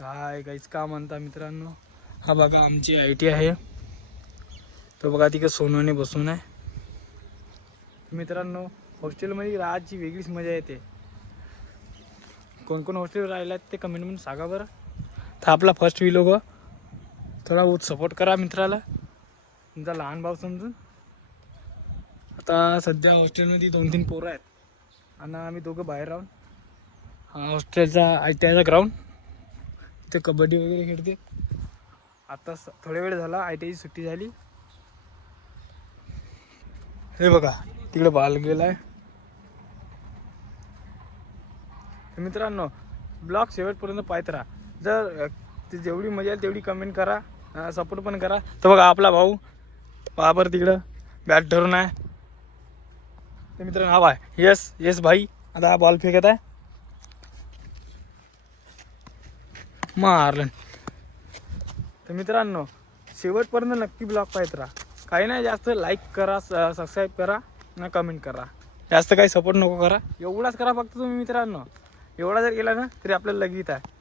काय काहीच का म्हणता मित्रांनो. हा बघा आमची IT आहे. तो बघा तिकडे सोनूने बसून आहे. मित्रांनो हॉस्टेलमध्ये राहायची वेगळीच मजा येते. कोण कोण हॉस्टेलवर राहिलात ते कमेंट म्हणून सांगा बरं. तर आपला फर्स्ट व्हिडिओ थोडा बहुत सपोर्ट करा मित्राला, तुमचा लहान भाऊ समजून. आता सध्या हॉस्टेलमध्ये 2-3 पोरं आहेत आणि आम्ही दोघं बाहेर राहून. हा हॉस्टेलचा ITIचा ग्राउंड, इथे कबड्डी वगैरे खेळते. आता थोड्या वेळ झाला ITIची सुट्टी झाली. हे बघा तिकडे बाल गेलाय. मित्रांनो ब्लॉग शेवटपर्यंत पाहत राहा. जर जेवढी मजा येईल तेवढी कमेंट करा, सपोर्ट पण करा. तर बघा आपला भाऊ बाबर तिकडं बॅट धरून आहे. तर मित्रांनो हा भाई यस भाई आता हा बॉल फेकत आहे. मारलं. तर मित्रांनो शेवटपर्यंत नक्की ब्लॉग पाहत राहा. काही नाही जास्त लाईक करा, सबस्क्राईब करा ना कमेंट करा. जास्त काही सपोर्ट नको करा, एवढाच करा फक्त तुम्ही मित्रांनो. एवढा जर केला ना तरी आपल्याला लगीत आहे.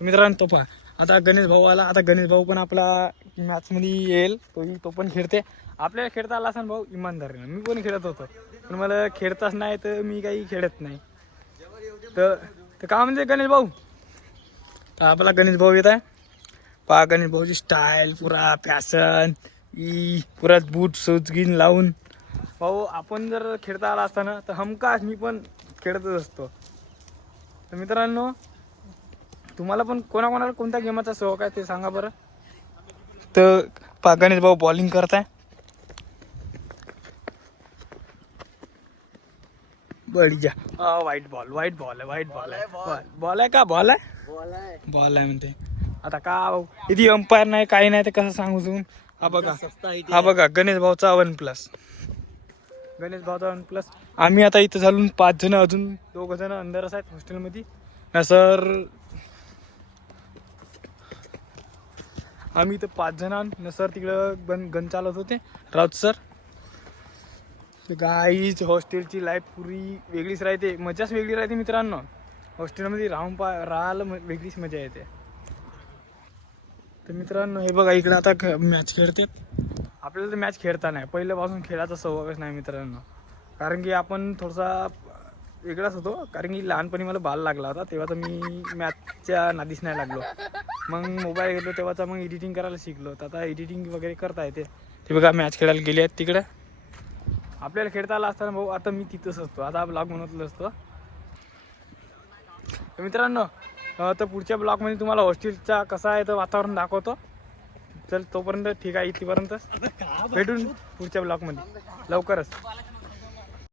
मित्रांनो तो पहा आता गणेश भाऊ आला. आता गणेश भाऊ पण आपला मॅचमध्ये येईल. तो पण खेळते. आपल्याला खेळता आला असं भाऊ इमानदारीनं. मी पण खेळत होतो पण मला खेळताच नाही तर मी काही खेळत नाही. तर का म्हणजे गणेश भाऊ. तर आपला गणेश भाऊ येत आहे. पहा गणेश भाऊची स्टाईल पुरा फॅशन पुरा बूट शूज गिन लावून. भाऊ आपण जर खेळता आला असता ना तर हमखास मी पण खेळतच असतो. तर मित्रांनो तुम्हाला पण कोणाकोणाला कोणत्या गेमाचा शौक आहे ते सांगा बरं. तर पहा गणेश भाऊ बॉलिंग करताय. बढिया. व्हाईट बॉल आहे का बॉल आहे म्हणते. आता का इथे अंपायर नाही काही नाही तर कसं सांगू तुम्ही. हा बघा गणेश भाऊचा 1+. गणेश भाऊचा 1+. आम्ही आता इथं झालून 5 जण, अजून 2 जण अंदरच आहेत हॉस्टेलमध्ये ना सर. आम्ही इथं 5 जण न सर तिकडं गन चालवत होते राऊत सर. गाईच हॉस्टेलची लाईफ पुरी वेगळीच राहते, मजाच वेगळी राहते मित्रांनो. हॉस्टेलमध्ये राहायला वेगळीच मजा येते. तर मित्रांनो हे बघा इकडे आता मॅच खेळतात. आपल्याला तर मॅच खेळता नाही, पहिल्यापासून खेळायचा सवयच नाही मित्रांनो. कारण की आपण थोडासा वेगळाच होतो. कारण की लहानपणी मला बाल लागला होता तेव्हा तर मी मॅचच्या नादीच नाही लागलो. मग मोबाईल घेतलो तेव्हाचा मग एडिटिंग करायला शिकलो. तर आता एडिटिंग वगैरे करता येते. ते बघा मॅच खेळायला गेले आहेत तिकडे. आपल्याला खेळता आला असताना भाऊ आता मी तिथंच असतो. आता ब्लॉग बनवतलो असतो. तर मित्रांनो तर पुढच्या ब्लॉगमध्ये तुम्हाला हॉस्टेलचा कसा आहे तर वातावरण दाखवतो. चल तोपर्यंत ठीक आहे, इथपर्यंत भेटून पुढच्या ब्लॉगमध्ये लवकरच.